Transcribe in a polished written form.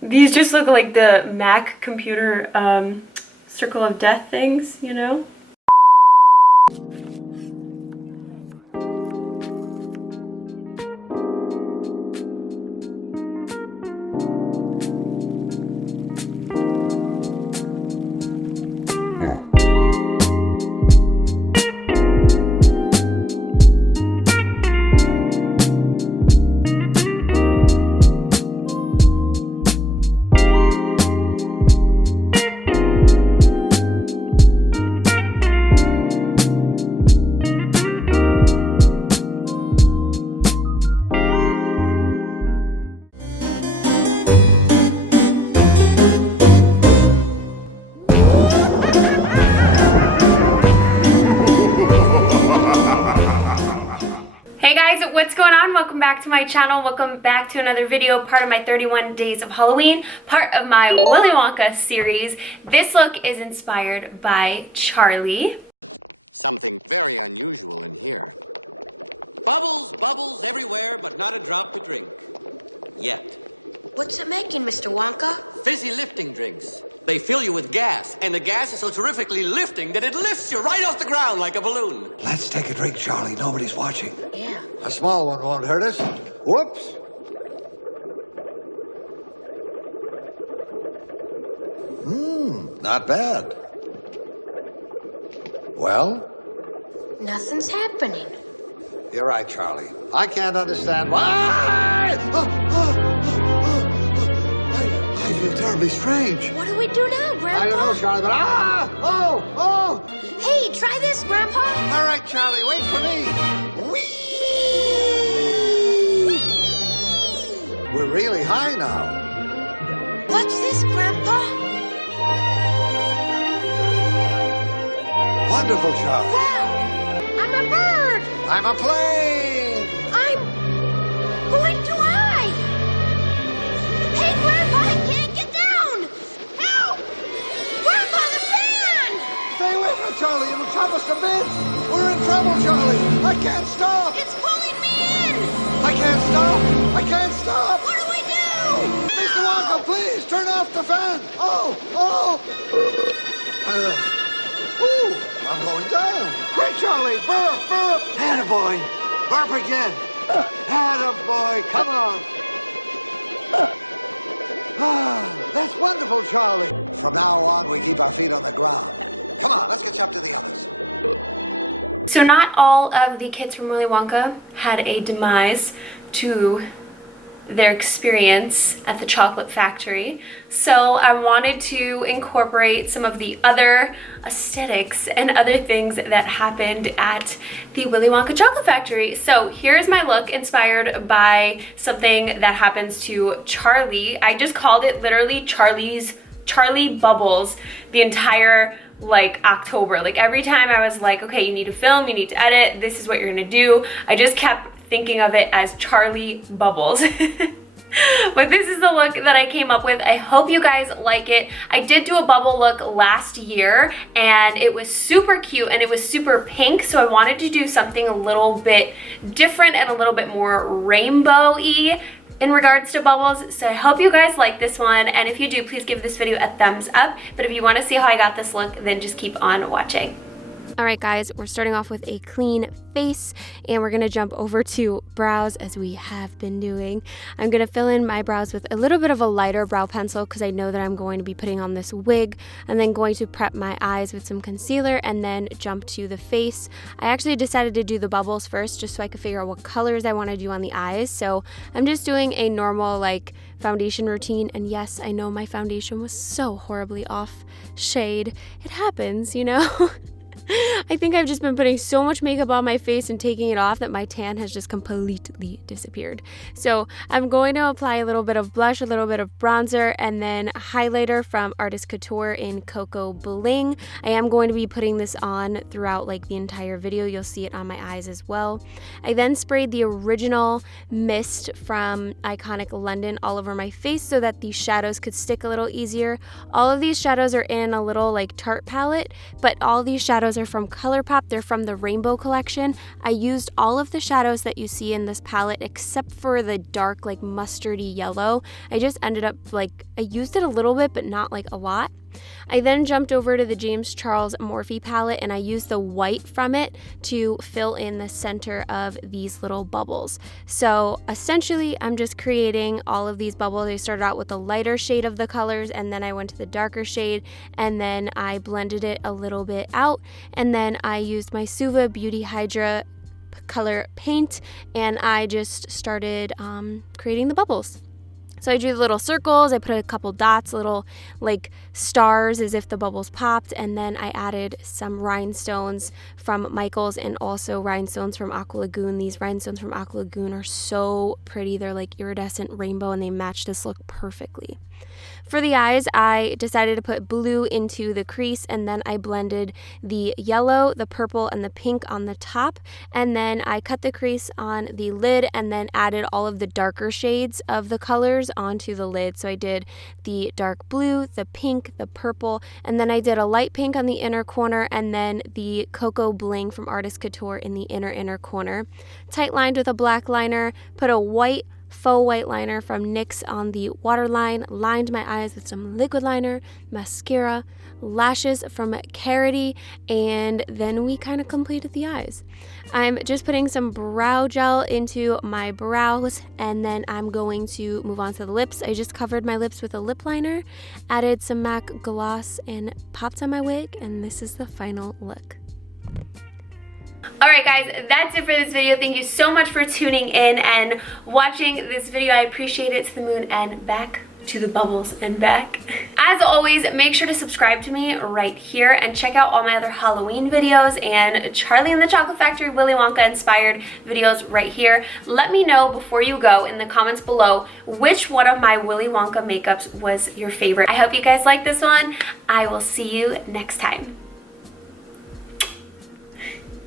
These just look like the Mac computer circle of death things, you know? What's going on? Welcome back to my channel. Welcome back to another video, part of my 31 Days of Halloween, part of my Willy Wonka series. This look is inspired by Charlie. Something very unusual in here. Bubbles, bubbles everywhere, but not a drop to drink. Yet. What's it making, Mr. Wonka? Fizzy lifting drinks. They fill you with gas, and the gas is so terrifically lifting that it lifts you right off the ground like a balloon. Let's take a drink, Charlie. Nobody's watching. Yeah. A small one won't hurt us. Whoops. Not bad. Well? Nothing's happening. You're right, Charlie. I can't understand why. I feel terribly strange. What do we do now, Grandpa? I don't know, Charlie, but Hey, try this, Grandpa. All right, Charlie, wait for me. Whee! We're really high now. What's this, Grandpa? Wonderful, Charlie. Wow! I'm a bird! I'm a plane! I'm going to high! Hey, Grandpa, I can't get down! Help! Grandpa, the fan! Stay with me, Charlie. It'll chop us to bits. We're in trouble, Charlie. I can't stop. It's pulling me in! I can't stop. I can't stop. What do we do? Mr. Wonka, please turn off the fan. Ooh, I'm going down. Quick, Charlie. Burp, burp. Attaboy. Burp again. Attaboy. Come on. That's wonderful, Charlie. From now on, we keep our feet on the ground. Come on, let's get you up to the others. So not all of the kids from Willy Wonka had a demise to their experience at the chocolate factory. So I wanted to incorporate some of the other aesthetics and other things that happened at the Willy Wonka chocolate factory. So here's my look inspired by something that happens to Charlie. I just called it literally Charlie Bubbles the entire like October. Like every time I was like, okay, you need to film, you need to edit, this is what you're gonna do. I just kept thinking of it as Charlie Bubbles. But this is the look that I came up with. I hope you guys like it. I did do a bubble look last year and it was super cute and it was super pink, so I wanted to do something a little bit different and a little bit more rainbow-y in regards to bubbles. So I hope you guys like this one, and if you do, please give this video a thumbs up. But if you want to see how I got this look, then just keep on watching. Alright guys, we're starting off with a clean face and we're going to jump over to brows as we have been doing. I'm going to fill in my brows with a little bit of a lighter brow pencil because I know that I'm going to be putting on this wig, and then going to prep my eyes with some concealer and then jump to the face. I actually decided to do the bubbles first just so I could figure out what colors I want to do on the eyes. So I'm just doing a normal like foundation routine, and yes, I know my foundation was so horribly off shade. It happens, you know. I think I've just been putting so much makeup on my face and taking it off that my tan has just completely disappeared. So I'm going to apply a little bit of blush, a little bit of bronzer, and then highlighter from Artist Couture in Cocoa Bling. I am going to be putting this on throughout like the entire video. You'll see it on my eyes as well. I then sprayed the original mist from Iconic London all over my face so that the shadows could stick a little easier. All of these shadows are in a little like Tarte palette, but all these shadows are from ColourPop. They're from the Rainbow collection. I used all of the shadows that you see in this palette except for the dark, like mustardy yellow. I just ended up like, I used it a little bit, but not like a lot. I then jumped over to the James Charles Morphe palette and I used the white from it to fill in the center of these little bubbles. So essentially I'm just creating all of these bubbles. I started out with a lighter shade of the colors and then I went to the darker shade and then I blended it a little bit out, and then I used my Suva Beauty Hydra color paint and I just started creating the bubbles. So I drew the little circles, I put a couple dots, little like stars as if the bubbles popped, and then I added some rhinestones from Michaels and also rhinestones from Aqua Lagoon. These rhinestones from Aqua Lagoon are so pretty. They're like iridescent rainbow and they match this look perfectly. For the eyes, I decided to put blue into the crease, and then I blended the yellow, the purple, and the pink on the top, and then I cut the crease on the lid and then added all of the darker shades of the colors onto the lid. So I did the dark blue, the pink, the purple, and then I did a light pink on the inner corner and then the Cocoa Bling from Artist Couture in the inner corner. Tight lined with a black liner, put a white faux white liner from NYX on the waterline, lined my eyes with some liquid liner, mascara, lashes from Carity, and then we kind of completed the eyes. I'm just putting some brow gel into my brows, and then I'm going to move on to the lips. I just covered my lips with a lip liner, added some MAC gloss, and popped on my wig, and this is the final look. Alright guys, that's it for this video. Thank you so much for tuning in and watching this video. I appreciate it. To the moon and back, to the bubbles and back. As always, make sure to subscribe to me right here and check out all my other Halloween videos and Charlie and the Chocolate Factory Willy Wonka inspired videos right here. Let me know before you go in the comments below which one of my Willy Wonka makeups was your favorite. I hope you guys like this one. I will see you next time.